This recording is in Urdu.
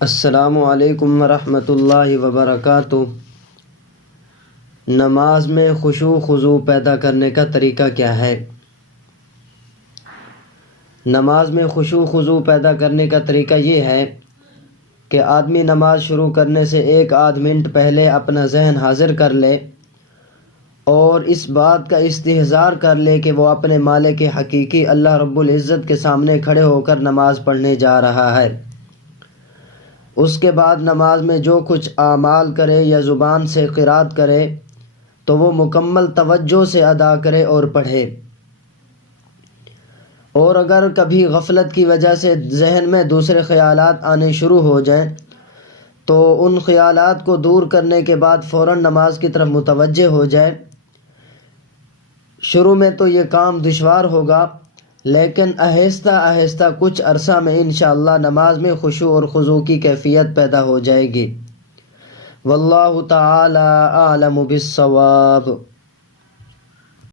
السلام علیکم ورحمۃ اللہ وبرکاتہ۔ نماز میں خشوع خضوع پیدا کرنے کا طریقہ کیا ہے؟ نماز میں خشوع خضوع پیدا کرنے کا طریقہ یہ ہے کہ آدمی نماز شروع کرنے سے ایک آدھ منٹ پہلے اپنا ذہن حاضر کر لے اور اس بات کا استحضار کر لے کہ وہ اپنے مالک حقیقی اللہ رب العزت کے سامنے کھڑے ہو کر نماز پڑھنے جا رہا ہے۔ اس کے بعد نماز میں جو کچھ اعمال کرے یا زبان سے قرات کرے تو وہ مکمل توجہ سے ادا کرے اور پڑھے، اور اگر کبھی غفلت کی وجہ سے ذہن میں دوسرے خیالات آنے شروع ہو جائیں تو ان خیالات کو دور کرنے کے بعد فوراً نماز کی طرف متوجہ ہو جائے۔ شروع میں تو یہ کام دشوار ہوگا، لیکن آہستہ آہستہ کچھ عرصہ میں انشاءاللہ نماز میں خشوع اور خضوع کی کیفیت پیدا ہو جائے گی۔ واللہ تعالی اعلم بالصواب۔